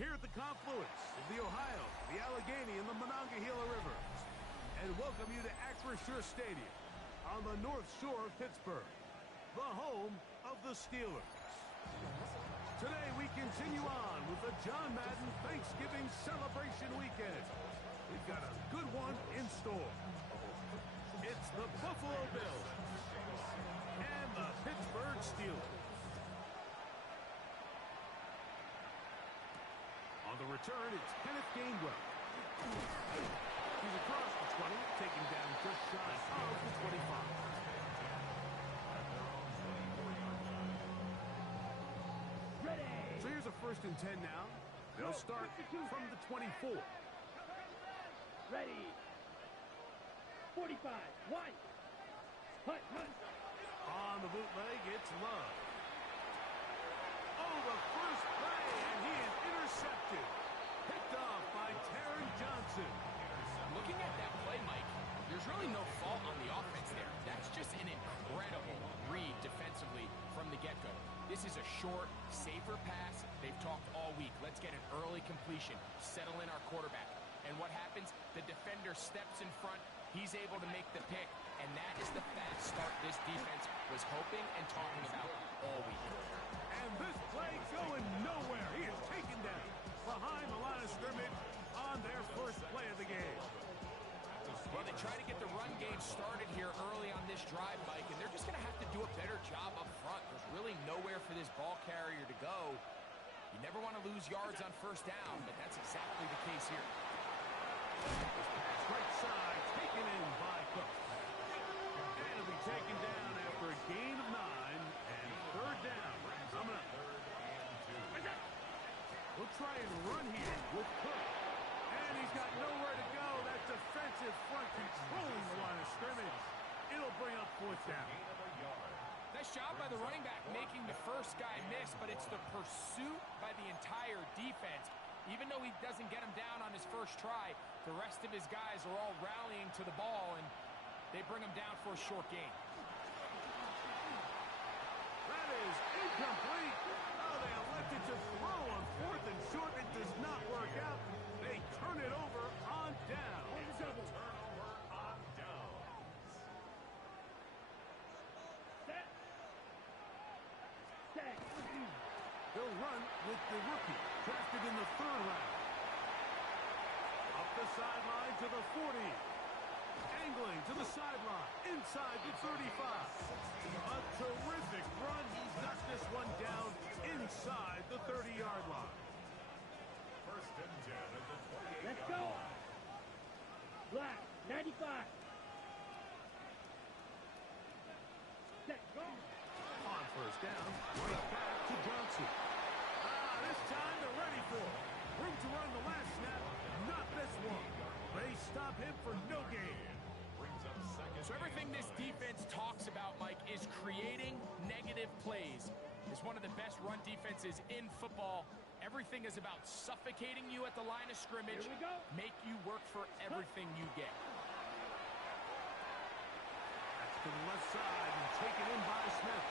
here at the confluence of the Ohio, the Allegheny, and the Monongahela Rivers, and welcome you to Acrisure Stadium on the North Shore of Pittsburgh, the home of the Steelers. Today we continue on with the John Madden Thanksgiving Celebration Weekend. We've got a good one in store. It's the Buffalo Bills and the Pittsburgh Steelers. On the return, it's Kenneth Gainwell. He's across the 20, taking down just shy of the 25. Ready. So here's a 1st and 10 now. They'll start from the 24. Ready. 45. One. Hut. On the bootleg, it's Love. Oh, the first play, and he is intercepted. Picked off by Taron Johnson. Looking at that play, Mike, there's really no fault on the offense there. That's just an incredible read defensively from the get-go. This is a short, safer pass. They've talked all week. Let's get an early completion, settle in our quarterback. And what happens? The defender steps in front. He's able to make the pick, and that is the fast start this defense was hoping and talking about all week. And this play going nowhere. He is taken down behind the line of scrimmage on their first play of the game. Well, they try to get the run game started here early on this drive, Mike, and they're just going to have to do a better job up front. There's really nowhere for this ball carrier to go. You never want to lose yards on 1st down, but that's exactly the case here. Right side, taken in by Cook. And it'll be taken down after a gain of 9 and 3rd down. Coming up. We'll try and run here with Cook. And he's got nowhere to go. That defensive front controlling the line of scrimmage. It'll bring up 4th down. Nice job by the running back making the first guy miss, but it's the pursuit by the entire defense. Even though he doesn't get him down on his first try, the rest of his guys are all rallying to the ball, and they bring him down for a short gain. That is incomplete. Oh, they elected to throw on 4th and short. It does not work out. They turn it over on down. It's a turnover on downs. Set. They'll run with the rookie, drafted in the 3rd round. Up the sideline to the 40. Angling to the sideline, inside the 35. A terrific run. He's got this one down inside the 30-yard line. 1st and 10 at the 28. Let's go. Black, 95. Set. Go. On 1st down, right back to Johnson. This time they're ready for it. Room to run the last snap, not this one. They stop him for no gain. So everything this defense talks about, Mike, is creating negative plays. It's one of the best run defenses in football. Everything is about suffocating you at the line of scrimmage, make you work for everything you get. That's to the left side and taken in by Smith.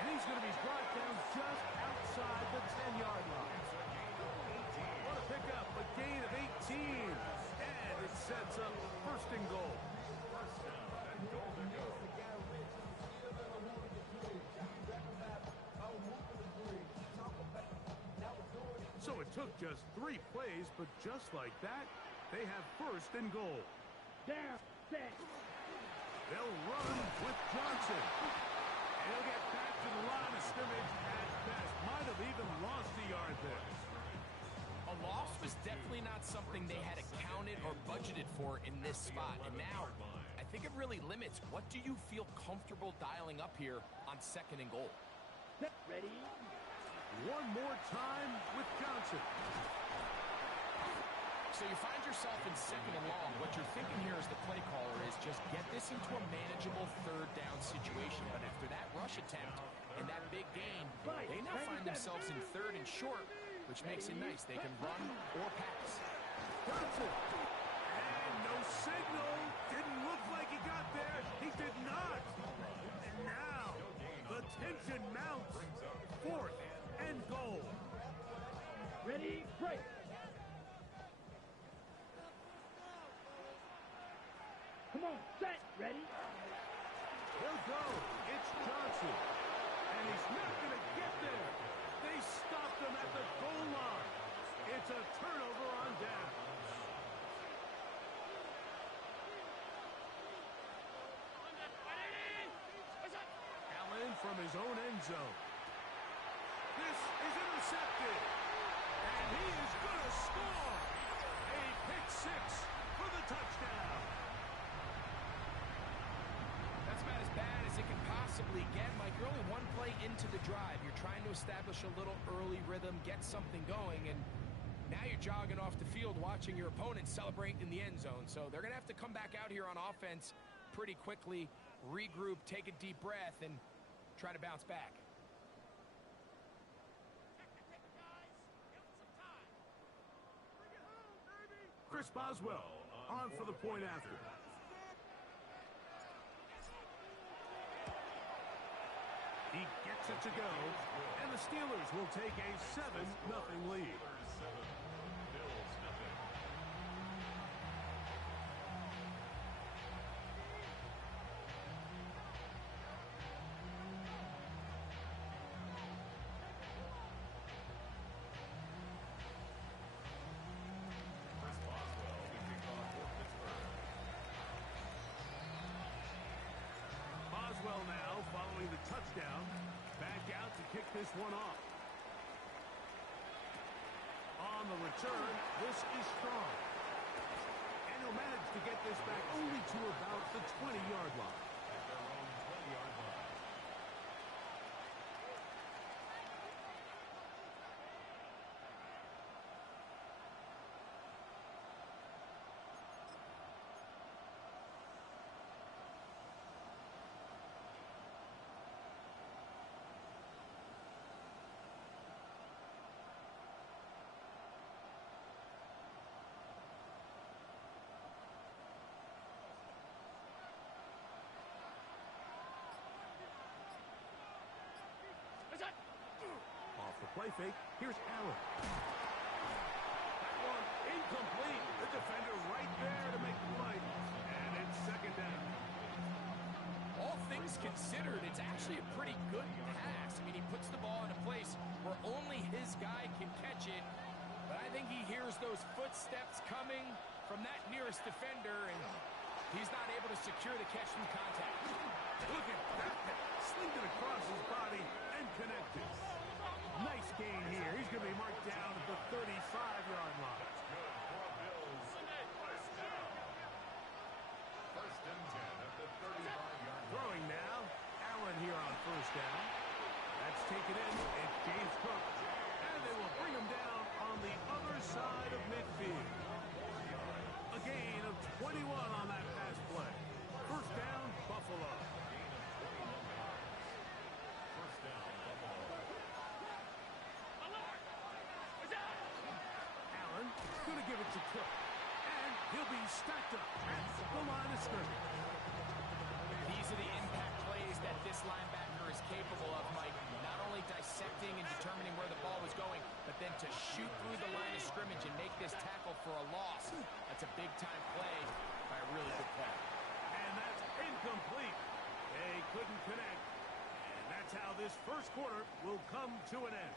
And he's going to be brought down just outside the 10-yard line. What a pickup, a gain of 18. And it sets up 1st and goal. So it took just 3 plays, but just like that, they have 1st and goal. Down, set. They'll run with Johnson. And he'll get back to the line of scrimmage at best. Might have even lost a yard there. A loss was definitely not something they had accounted or budgeted for in this spot. And now, I think it really limits what do you feel comfortable dialing up here on 2nd and goal. Ready? One more time with Johnson. So you find yourself in 2nd and long. What you're thinking here as the play caller is just get this into a manageable 3rd down situation. But after that rush attempt and that big gain, they now find themselves in 3rd and short, which makes it nice. They can run or pass. Johnson. And no signal. Didn't look like he got there. He did not. And now the tension mounts. 4th and goal. Ready, break. Come on, set, ready. He'll go. It's Johnson. And he's not going to get there. They stopped him at the goal line. It's a turnover on down. Allen from his own end zone. This is intercepted. And he is going to score. A pick six for the touchdown. That's about as bad as it can possibly get, Mike. You're only one play into the drive. You're trying to establish a little early rhythm, get something going, and now you're jogging off the field watching your opponent celebrate in the end zone. So they're going to have to come back out here on offense pretty quickly, regroup, take a deep breath, and try to bounce back. Chris Boswell on for the point after. He gets it to go, and the Steelers will take a 7-0 lead. Boswell now following the touchdown. Back out to kick this one off. On the return, this is strong. And he'll manage to get this back only to about the 20-yard line. At their own 20-yard line. Off the play fake, here's Allen. That one incomplete. The defender right there to make the play. And it's second down. All things considered, it's actually a pretty good pass. I mean, he puts the ball in a place where only his guy can catch it. But I think he hears those footsteps coming from that nearest defender, and he's not able to secure the catch from contact. Look at that. Slinged it across his body and connected. Nice gain here. He's going to be marked down at the 35-yard line. Good for Bills. First down. First and 10 at the 35-yard line. Throwing now. Allen here on first down. That's taken in. It's James Cook. And they will bring him down on the other side of midfield. A gain of 21 on that pass play. First down, Buffalo. First down, Buffalo. Allen going to give it to Cook. And he'll be stacked up at the line of scrimmage. These are the impact plays that this linebacker is capable of, Mike. Not only dissecting and determining where the ball was going, but then to shoot through the line of scrimmage and make this tackle for a loss. That's a big-time play by a really good player. And that's incomplete. They couldn't connect. And that's how this first quarter will come to an end.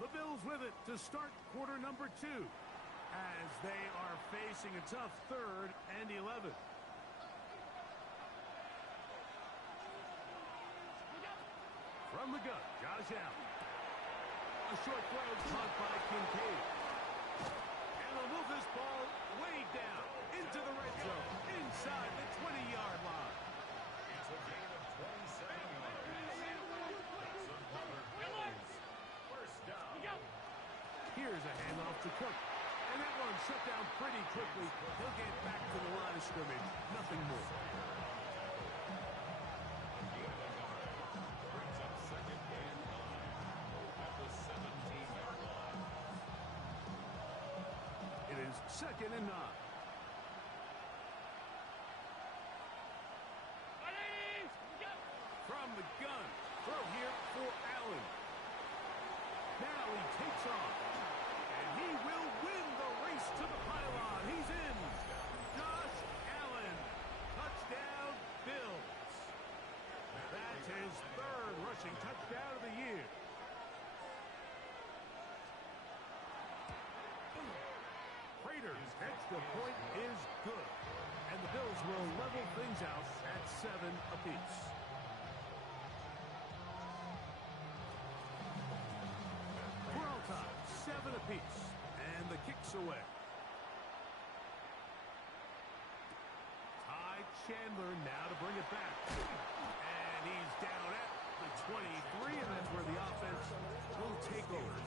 The Bills with it to start quarter number 2 as they are facing a tough 3rd and 11. From the gun, Josh Allen. A short throw caught by Kincaid. And they'll move this ball way down into the red zone, inside the 20-yard line. It's a gain of 27 yards. That's another Bills. First down. Here's a handoff to Cook. And that one shut down pretty quickly. He'll get back to the line of scrimmage. Nothing more. Brings up second and 9 at the 17-yard line. It is second and 9. From the gun. Throw here for Allen. Now he takes off. And he will win the race to the pylon. He's in. Josh Allen. Touchdown, Bills. That's his third rushing touchdown of the year. Prater's extra point is good. And the Bills will level things out at 7 apiece. We're all tied, 7 apiece. And the kick's away. Ty Chandler now to bring it back. And he's down at the 23, and that's where the offense will take over.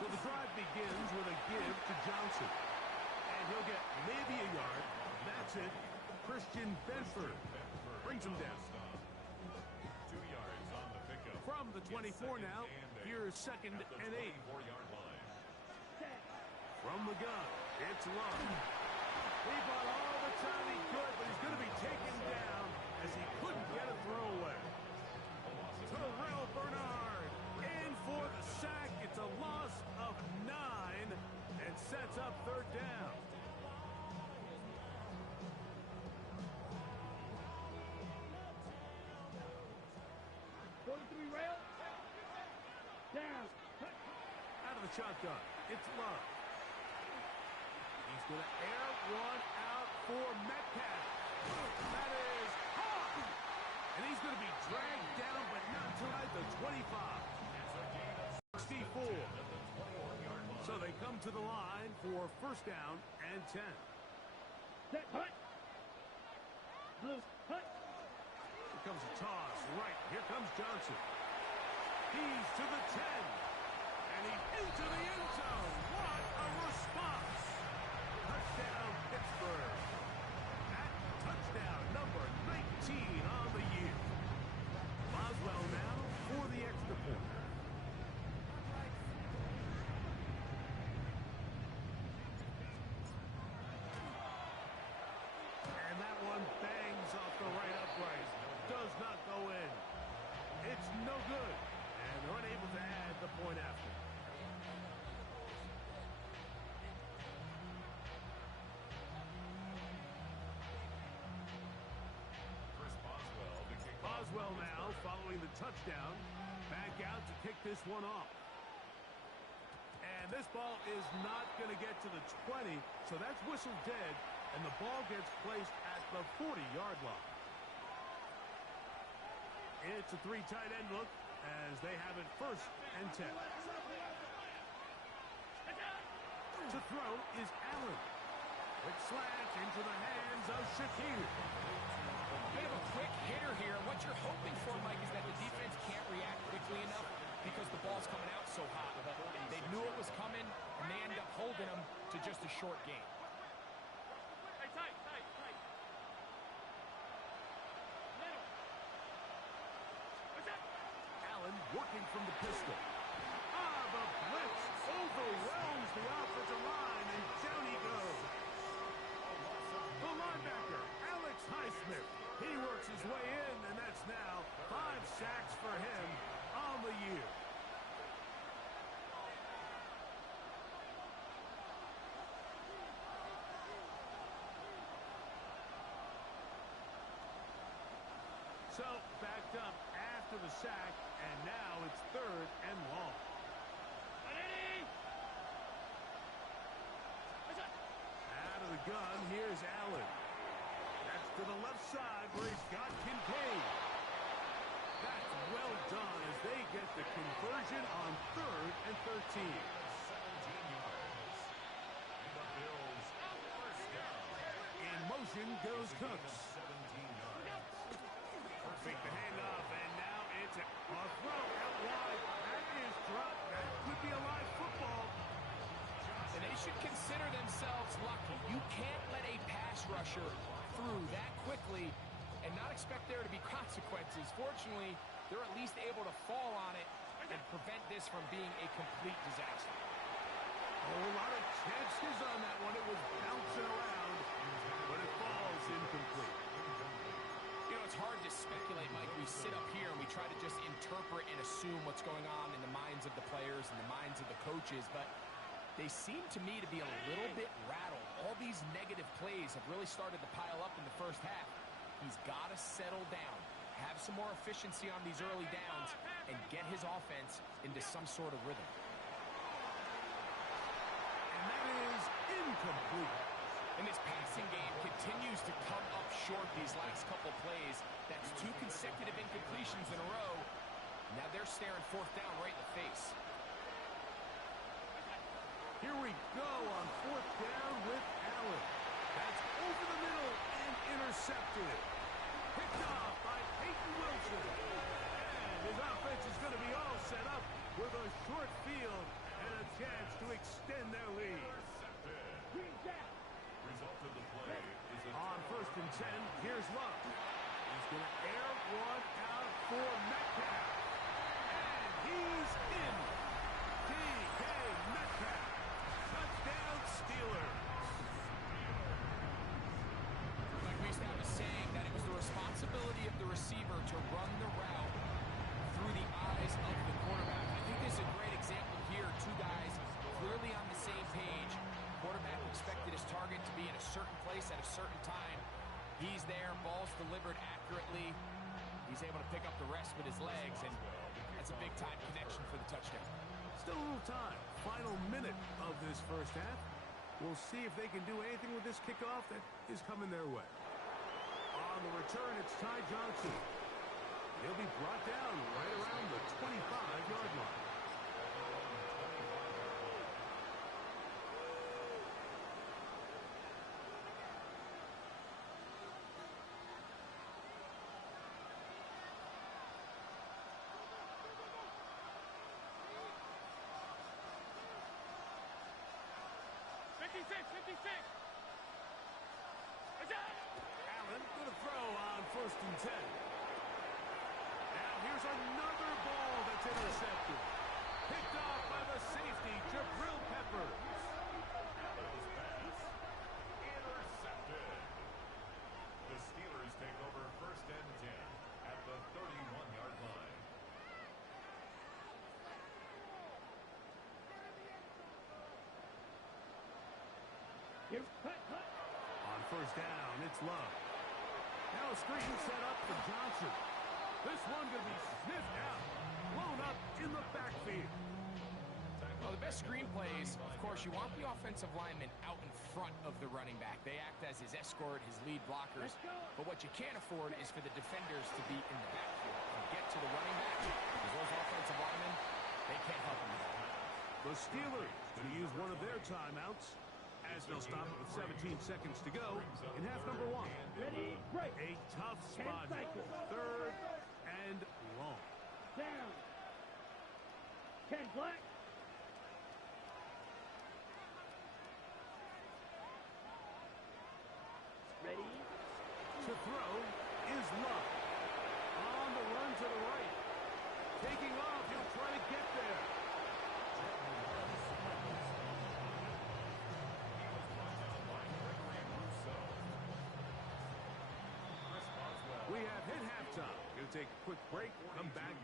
So the drive begins with a give to Johnson. And he'll get maybe a yard. That's it. Christian Benford brings him down. 2 yards on the pickup. From the 24 now, here's 2nd and 8. 4-yard line. From the gun, it's Love. He bought all the time he could, but he's going to be taken down as he couldn't get a throwaway. Terrell Bernard in for the sack. It's a loss of 9 and sets up 3rd down. Rail. Down. Out of the shotgun, it's Love. He's going to air one out for Metcalf. That is hot. And he's going to be dragged down, but not tonight, the 25. 64. So they come to the line for 1st down and 10. Set. Hut. Blue. Hut. Here comes a toss. Right. Here comes Johnson. He's to the 10. And he's into the end zone. What a response. Touchdown, Pittsburgh. At touchdown number 19 on the year. Boswell now for the extra point. And that one bangs off the right upright. Does not go in. It's no good. And they're unable to add the point after. Chris Boswell to kick off. Boswell now following the touchdown. Back out to kick this one off. And this ball is not going to get to the 20, so that's whistled dead, and the ball gets placed at the 40-yard line. It's a 3 tight end look as they have it 1st and 10. To throw is Allen. Quick slant into the hands of Shakir. Bit of a quick hitter here. What you're hoping for, Mike, is that the defense can't react quickly enough because the ball's coming out so hot. They knew it was coming, and they ended up holding them to just a short gain. Tight. Allen working from the pistol. The blitz overwhelms the offensive line, and down he goes. The linebacker, Alex Highsmith. He works his way in, and that's now 5 sacks for him on the year. So, backed up after the sack, and now it's 3rd and long. Out of the gun, here's Allen. That's to the left side where he's got Kincaid. That's well done as they get the conversion on 3rd and 13. 17 yards. And the Bills first down. In motion goes Cooks. 17 yards. Fake the handoff, and now it's a throw out wide. That is dropped. That could be a live football. And they should consider themselves lucky. You can't let a pass rusher through that quickly and not expect there to be consequences. Fortunately, they're at least able to fall on it and prevent this from being a complete disaster. whole lot of chances on that one. It was bouncing around, but it falls incomplete. You know, it's hard to speculate, Mike. We sit up here and we try to just interpret and assume what's going on in the minds of the players and the minds of the coaches, but they seem to me to be a little bit rattled. All these negative plays have really started to pile up in the first half. He's got to settle down, have some more efficiency on these early downs, and get his offense into some sort of rhythm. And that is incomplete. And this passing game continues to come up short these last couple plays. That's 2 consecutive incompletions in a row. Now they're staring fourth down right in the face. Here we go on fourth down with Allen. That's over the middle and intercepted. Picked off by Peyton Wilson. And his offense is going to be all set up with a short field and a chance to extend their lead. Result of the play is a On first and 10, here's Love. He's going to air one out for Metcalf. And he's in. DK Metcalf. Touchdown Steelers. Like we used to have a saying that it was the responsibility of the receiver to run the route through the eyes of the quarterback. I think this is a great example here. 2 guys clearly on the same page. Quarterback expected his target to be in a certain place at a certain time. He's there, ball's delivered accurately. He's able to pick up the rest with his legs, and that's a big-time connection for the touchdown. Still a little time. Final minute of this first half. We'll see if they can do anything with this kickoff that is coming their way. On the return, it's Ty Johnson. He'll be brought down right around the 25-yard line. Allen going to throw on first and 10. Now here's another ball that's intercepted. Picked off by the safety, Jabril Peppers. Those pass intercepted. The Steelers take over first and 10 at the 31-yard line. On first down, it's Love. Now a screen set up for Johnson. This one going to be sniffed out, blown up in the backfield. Well, the best screen plays, of course, you want the offensive lineman out in front of the running back. They act as his escort, his lead blockers. But what you can't afford is for the defenders to be in the backfield and get to the running back. Because those offensive linemen, they can't help him with that. The Steelers going to use one of their timeouts as they'll stop it with 17 seconds to go in half number 1. Ready, break. A tough spot. Third and long. Down. 10 black. Ready. To throw is Love. On the run to the right. Taking off, he'll try to get there. We have hit halftime. Going to take a quick break. Come back.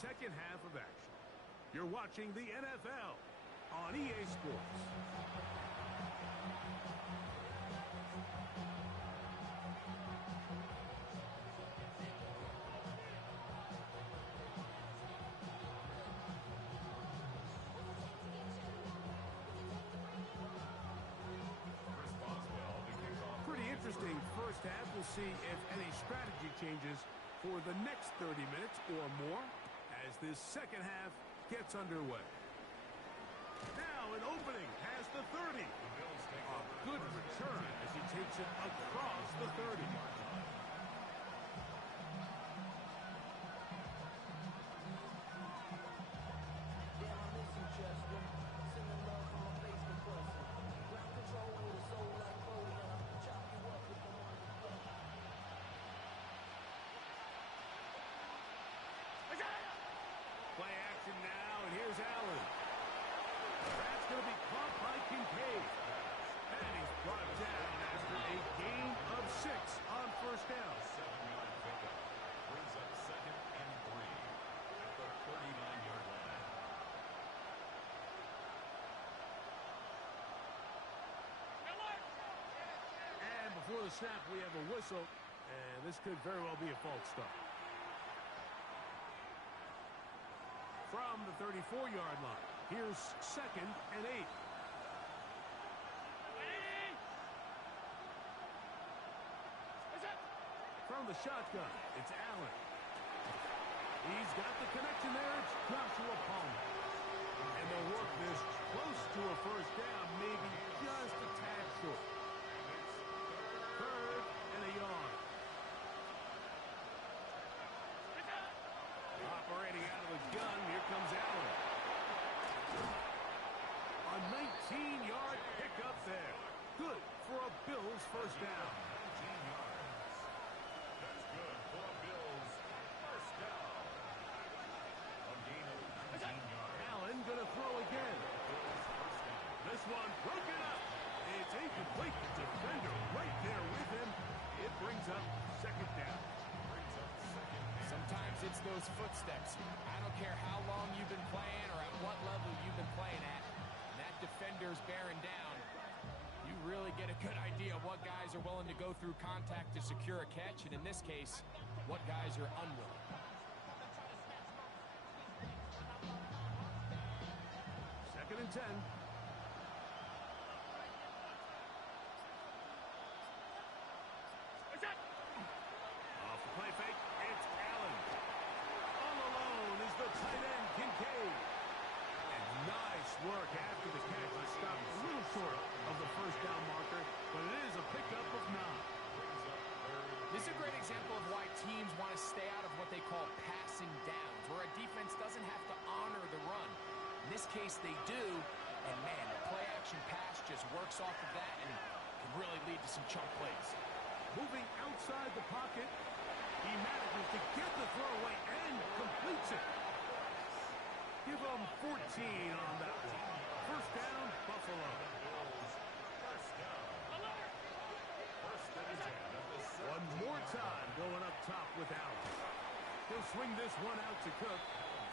Second half of action. You're watching the NFL on EA Sports. Pretty interesting first half. We'll see if any strategy changes for the next 30 minutes or more as this second half gets underway. Now an opening past the 30. A good return as he takes it across the 30. Play action now, and here's Allen. That's going to be caught first down. 7-yard pickup brings up 2nd and 3 at the 39-yard line. And before the snap, we have a whistle, and this could very well be a false start. From the 34-yard line, here's 2nd and 8. From the shotgun, it's Allen. He's got the connection there. It's Joshua Palmer. And they'll work this close to a first down, maybe just a tad short. Third and a yard. Operating out of the gun, here comes Allen. A 19-yard pickup there. Good for a Bills first down. 19 yards. That's good for a Bills first down. A gain of 19 yards. Allen going to throw again. Bills first down. This one broken up. It's incomplete. The defender right there with him. It brings up 2nd down. Brings up 2nd and Sometimes it's those footsteps. I don't care how long you've been playing or at what level you've been playing at. When that defender's bearing down, you really get a good idea of what guys are willing to go through contact to secure a catch, and in this case, what guys are unwilling. 2nd and 10. Off the play fake, it's Allen. All alone is the tight end, Kincaid. And nice work after the catch. He stopped a little short of the first down marker, but it is a pickup of 9. brings up 3rd. This is a great example of why teams want to stay out of what they call passing downs, where a defense doesn't have to honor the run. In this case, they do, and man, the play-action pass just works off of that and can really lead to some chunk plays. Moving outside the pocket, he manages to get the throw away and completes it. Give him 14 on that one. First down, Buffalo. Bills first down. First and 10 at the 7. One more time going up top with Allen. He'll swing this one out to Cook.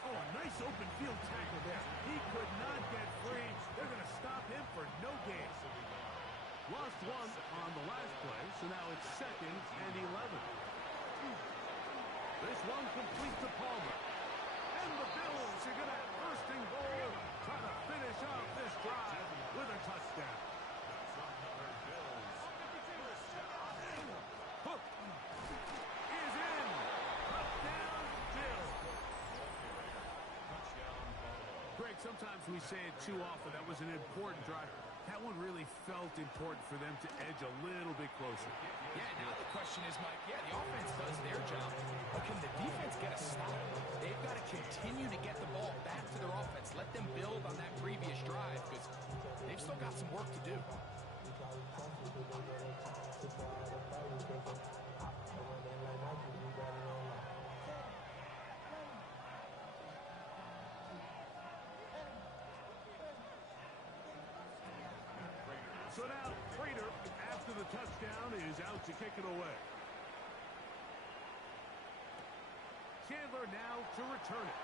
Oh, a nice open field tackle there. He could not get free. They're going to stop him for no gain. Lost one on the last play, so now it's 2nd and 11. This one complete to Palmer. And the Bills are going to have first and goal, trying to finish off this drive with a touchdown. Another Bills first down. Hook is in. Touchdown, Bills. Touchdown Buffalo. Greg, sometimes we say it too often. That was an important drive. That one really felt important for them to edge a little bit closer. Yeah, now the question is, Mike, yeah, the offense does their job, but can the defense get a stop? They've got to continue to get the ball back to their offense. Let them build on that previous drive because they've still got some work to do. So now, Prater, after the touchdown, is out to kick it away. Chandler now to return it.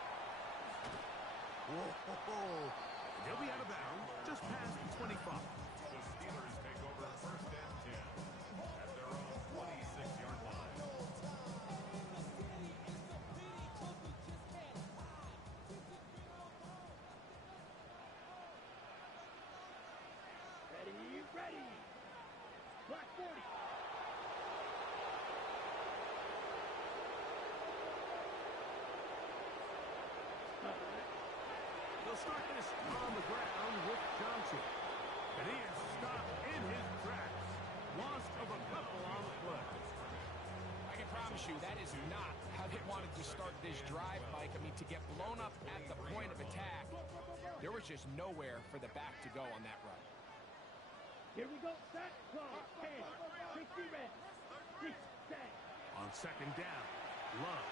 Whoa. They'll be out of bounds, just past the 25. The Steelers take over first and 10 at their own 26-yard line. Ready. Black 40. They'll start this on the ground with Johnson. And he is stopped in his tracks. Loss of a couple on the play. I can promise you that is not how they wanted to start this drive, Mike. I mean, to get blown up at the point of attack, there was just nowhere for the back to go on that run. Here we go. Set. Close. 10. 60 red. 6. Set. On second down, Love.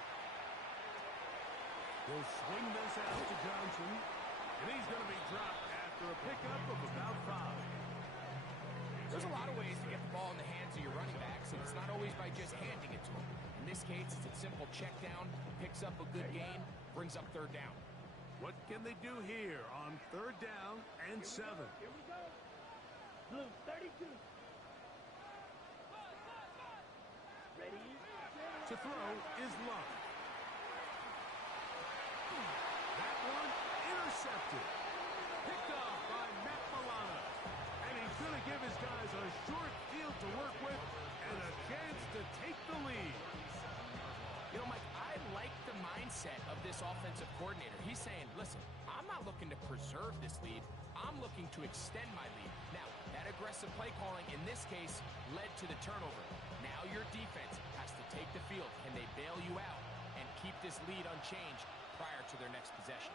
He'll swing this out to Johnson. And he's going to be dropped after a pickup of about 5. There's a lot of ways to get the ball in the hands of your running backs, and it's not always by just handing it to them. In this case, it's a simple check down, picks up a good gain, brings up third down. What can they do here on third down and 7? Here we go. Blue 32. Ready? To throw is Love. That one intercepted. Picked off by Matt Milano. And he's going to give his guys a short field to work with and a chance to take the lead. You know, Mike, I like the mindset of this offensive coordinator. He's saying, listen, I'm not looking to preserve this lead. I'm looking to extend my lead. Now, that aggressive play calling in this case led to the turnover. Now your defense has to take the field. Can they bail you out and keep this lead unchanged prior to their next possession?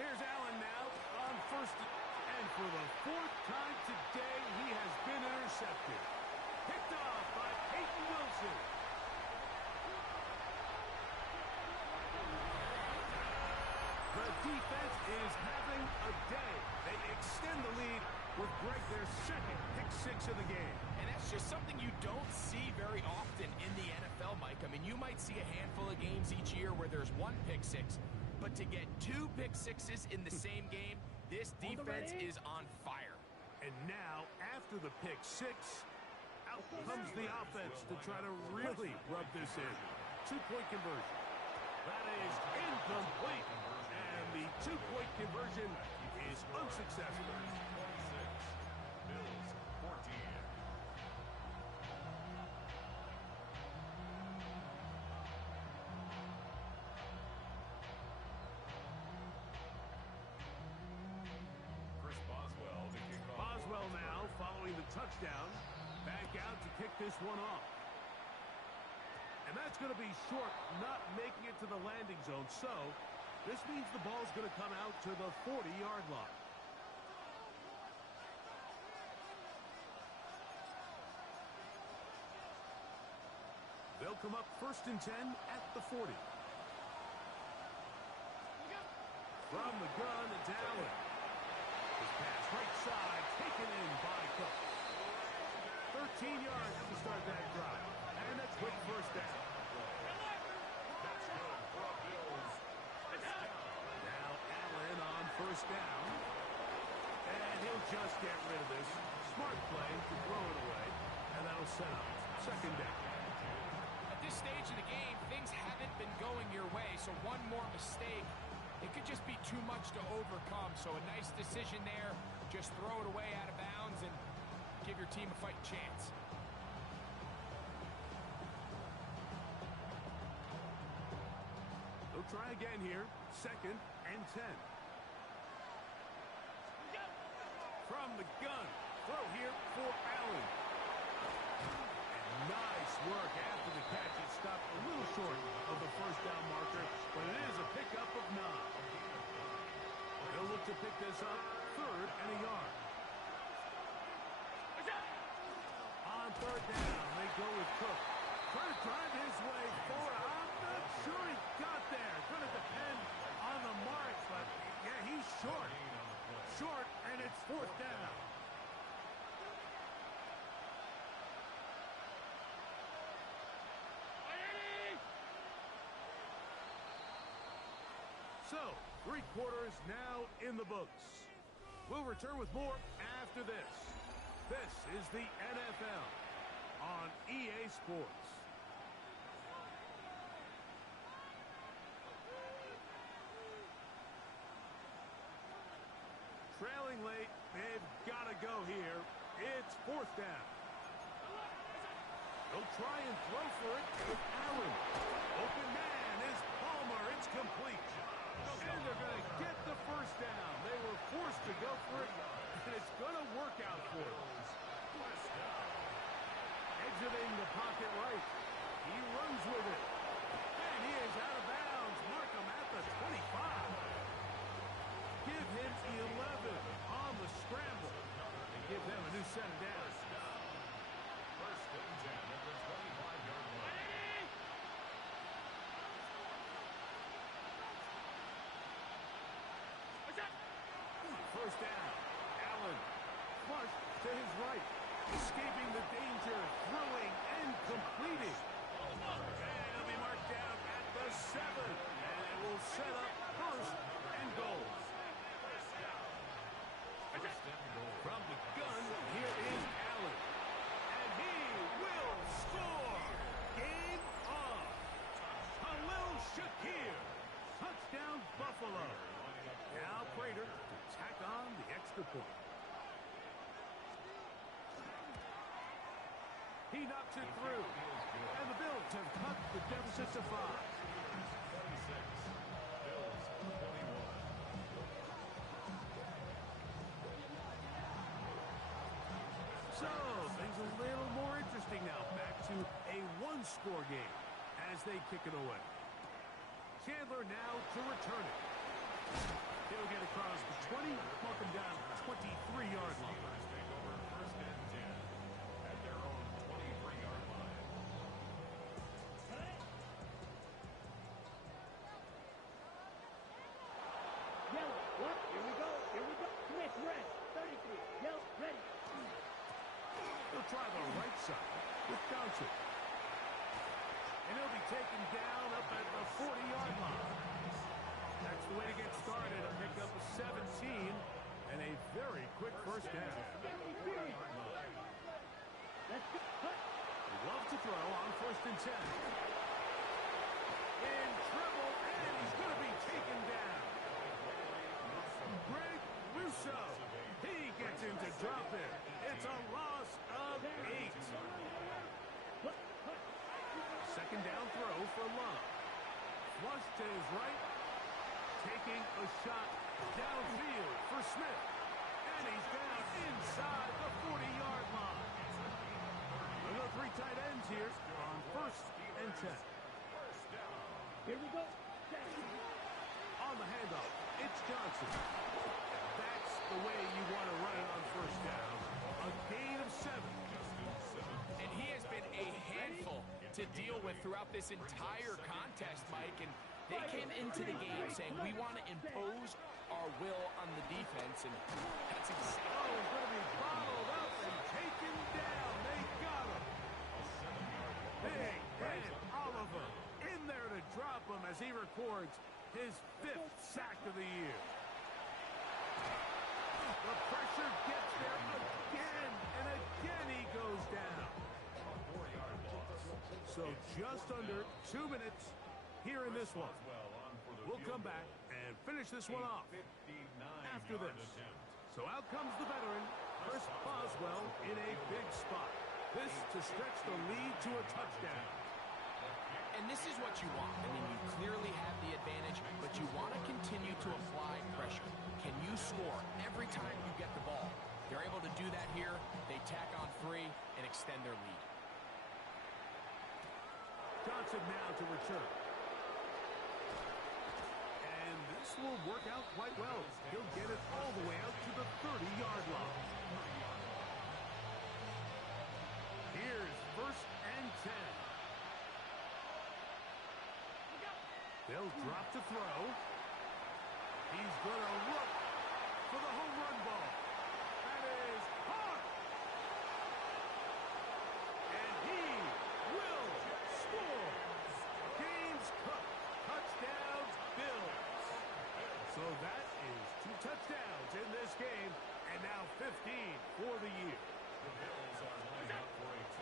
Here's Allen now on first. And for the 4th time today, he has been intercepted. Picked off by Peyton Wilson. The defense is having a day. They extend the lead with Greg their second pick 6 of the game. And that's just something you don't see very often in the NFL, Mike. I mean, you might see a handful of games each year where there's 1 pick 6, but to get 2 pick 6s in the same game, this defense is on fire. And now, after the pick 6, out comes the offense to try to really rub this in. 2-point conversion. That is incomplete. And the 2-point conversion is unsuccessful. 26. Bills 14. Chris Boswell to kick off. Boswell now following the touchdown. Back out to kick this one off. And that's going to be short, not making it to the landing zone. So this means the ball's going to come out to the 40-yard line. They'll come up 1st and 10 at the 40. From the gun, it's Allen. His pass right side, taken in by Cook. 13 yards to start that drive. And a quick first down. That's good for Bills. Now Allen on first down. And he'll just get rid of this. Smart play to throw it away. And that'll set up 2nd down. At this stage of the game, things haven't been going your way, so one more mistake, it could just be too much to overcome. So a nice decision there. Just throw it away out of bounds and give your team a fighting chance. They'll try again here. 2nd and 10. From the gun. Throw here for Allen. And nice work after the catch. It stopped a little short of the first down marker, but it is a pickup of 9. They'll look to pick this up 3rd and a yard. On 3rd down, they go with Cook. Trying to drive his way forward. I'm not sure he got there. Going to depend on the mark, but yeah, he's short. Short, and it's 4th down. So, 3 quarters now in the books. We'll return with more after this. This is the NFL on EA Sports. Trailing late, they've got to go here. It's 4th down. They'll try and throw for it with Allen. Open man is Palmer. It's complete. And they're going to get the first down. They were forced to go for it, and it's going to work out for them. Exiting the pocket right. He runs with it. And he is out of bounds. Mark him at the 25. Give him 11 on the scramble. And give them a new set of downs. 1st and 10 at the 25-yard line. to his right. Escaping the danger, throwing and completing. And he'll be marked down at the 7. And it will set up first and goal. From the gun, here is Allen. And he will score. Game on. Khalil Shakir. Touchdown, Buffalo. Now Prater to tack on the extra point. He knocks it through. And the Bills have cut the deficit to 5. So, things a little more interesting now. Back to a one-score game as they kick it away. Chandler now to return it. He'll get across the 20, mark him down 23-yard line. First and 10 at their own 23-yard line. Yellow, what? Here we go. Here we go. Smith, red. 33. Yellow, ready. He'll try the right side with Johnson. And he'll be taken down up at the 40-yard line. That's the way to get started. A pick up of 17 and a very quick first down. Let's go. Cut. Love to throw on first and 10. In trouble, and he's going to be taken down. Greg Russo. He gets him to drop it. It's a loss of 8. Second down throw for Love. Flush to his right. Taking a shot downfield for Smith. And he's down inside the 40-yard line. We'll go 3 tight ends here on first and 10. Here we go. On the handoff, it's Johnson. That's the way you want to run it on first down. A gain of 7. And he has been a handful to deal with throughout this entire contest, Mike. And they came into the game saying, we want to impose our will on the defense. And that's exactly... Oh, he's going to be bottled up and taken down. They got him. Big Ben Oliver in there to drop him as he records his 5th sack of the year. The pressure gets there again, and again he goes down. So just under 2 minutes here in this one. We'll come back and finish this one off after this. So out comes the veteran, Chris Boswell, in a big spot. This to stretch the lead to a touchdown. And this is what you want. I mean, you clearly have the advantage, but you want to continue to apply pressure. Can you score every time you get the ball? They're able to do that here. They tack on 3 and extend their lead. Johnson now to return. And this will work out quite well. He'll get it all the way out to the 30-yard line. Here's first and 10. They'll drop to throw. He's going to look for the home run ball. That is hard. And he will score. Game's cut. Touchdowns, Bills. So that is 2 touchdowns in this game, and now 15 for the year.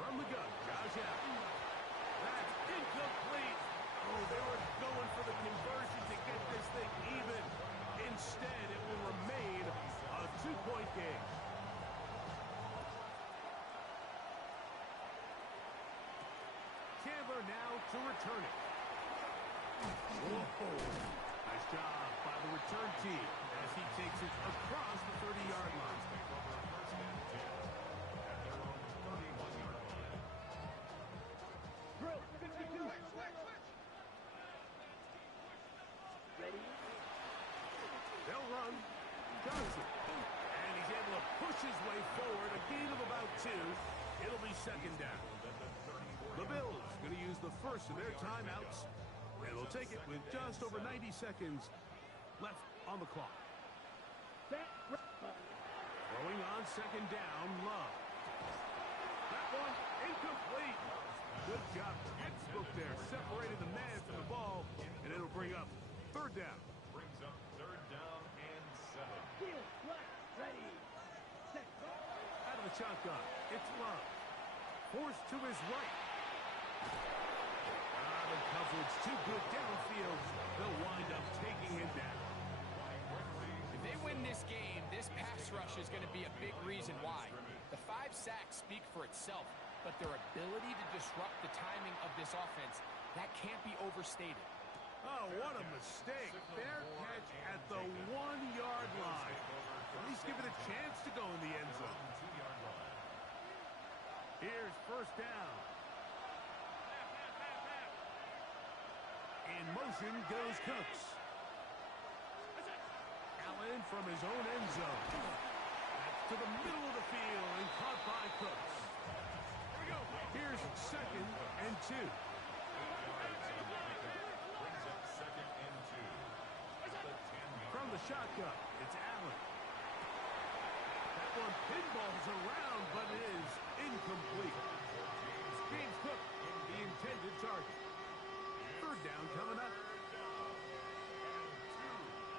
From the gun, Josh Allen. That's incomplete. Oh, they were going for the conversion to get this thing even. Instead, it will remain a 2-point game. Chandler now to return it. Whoa. Nice job by the return team as he takes it across the 30-yard line. Drill, 52. Ready? They'll run. Johnson. And he's able to push his way forward. A gain of about 2. It'll be second down. The Bills going to use the first of their timeouts. And they'll take it with just over 90 seconds left on the clock. Set. Throwing on second down, Love. That one incomplete. Good job, textbook there. Separated the man from the ball, and it'll bring up third down. Brings up third down and 7. Field flat, ready. Set. Out of the shotgun, it's Love. Forced to his right. The coverage too good downfield. They'll wind up taking him down. If they win this game, this pass rush is going to be a big reason why. The 5 sacks speak for itself, but their ability to disrupt the timing of this offense, that can't be overstated. Oh, what a mistake. Fair catch at the 1-yard line. At least give it a chance to go in the end zone. Here's first down. In motion goes Cooks. Allen from his own end zone. That's to the middle of the field and caught by Cooks. Here we go. Here's second and 2. From the shotgun, it's Allen. That one pinballs around, but it is incomplete. James Cook, the intended target. Third down coming up. 2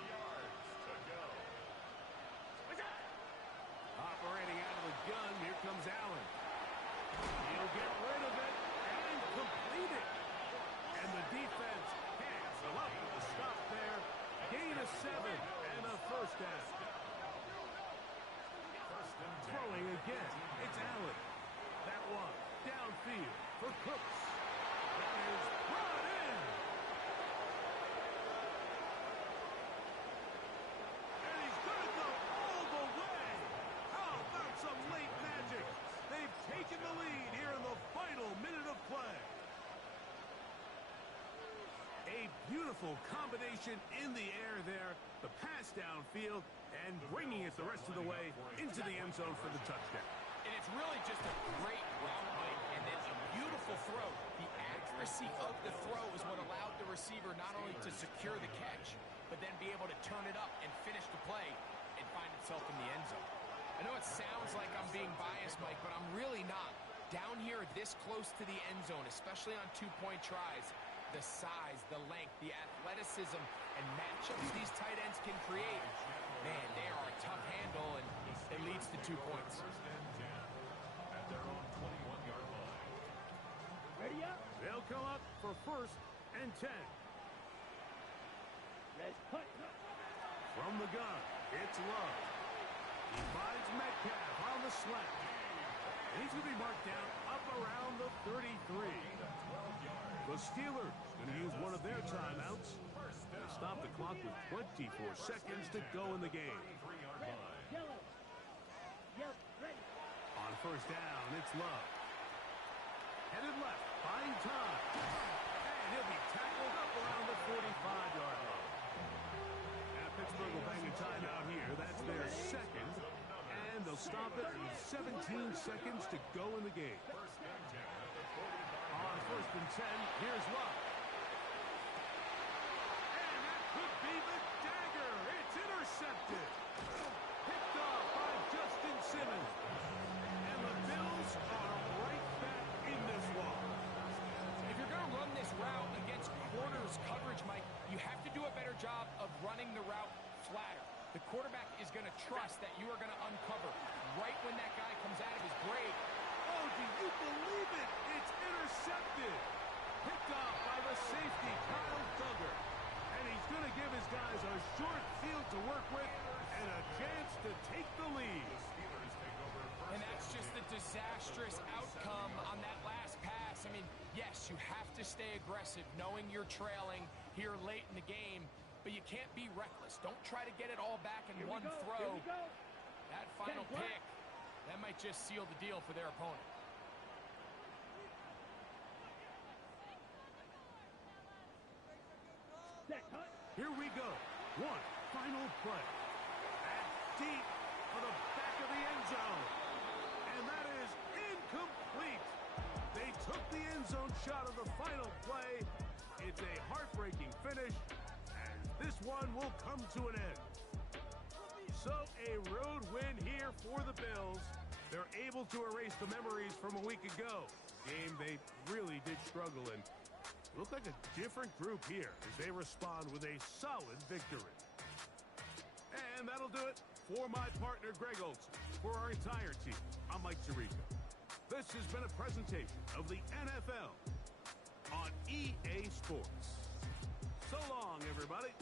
yards to go. Operating out of the gun, here comes Allen. He'll get rid of it and complete it. And the defense can't fill up with the stop there. Gain of 7 and a first down. Throwing again, it's Allen. That one downfield for Cooks. That is brought in. And he's going to go all the way. How about some late magic? They've taken the lead here in the final minute of play. A beautiful combination in the air there. The pass downfield and bringing it the rest of the way into the end zone for the touchdown. And it's really just a great route, Mike, and then a beautiful throw. The accuracy of the throw is what allowed the receiver not only to secure the catch, but then be able to turn it up and finish the play and find himself in the end zone. I know it sounds like I'm being biased, Mike, but I'm really not. Down here this close to the end zone, especially on 2-point tries, the size, the length, the athleticism, and matchups these tight ends can create, man, they are a tough handle, and it leads to 2 points. At their own 21-yard line. Ready up. They'll come up for first and 10. Let's cut. From the gun, it's Love. He finds Metcalf on the slant. And he's going to be marked down up around the 33. The Steelers going to use one of their timeouts to stop the clock with 24 seconds to go in the game. Yellow. Yep, ready. On first down, it's Love. Headed left, buying time. And he'll be tackled up around the 45-yard line. And Pittsburgh will bang a timeout here. That's their second. And they'll stop it with 17 seconds to go in the game. On first and 10, here's Love. And that could be the dagger. It's intercepted. Picked off by Justin Simmons. And the Bills are right back in this one. If you're going to run this route against corners coverage, Mike, you have to do a better job of running the route flatter. The quarterback is going to trust that you are going to uncover right when that guy comes out of his break. Oh, do you believe it? It's intercepted. Picked off by the safety, Kyle Duggar. And he's going to give his guys a short field to work with and a chance to take the lead. And that's just the disastrous outcome on that last pass. I mean, yes, you have to stay aggressive knowing you're trailing here late in the game, but you can't be reckless. Don't try to get it all back in one throw. That final pick, that might just seal the deal for their opponent. Here we go. One final play. That's deep for the back of the end zone. And that is incomplete. They took the end zone shot of the final play. It's a heartbreaking finish. And this one will come to an end. So a road win here for the Bills. They're able to erase the memories from a week ago. Game they really did struggle in. Look like a different group here as they respond with a solid victory. And that'll do it for my partner, Greg Olson. For our entire team, I'm Mike Tirico. This has been a presentation of the NFL on EA Sports. So long, everybody.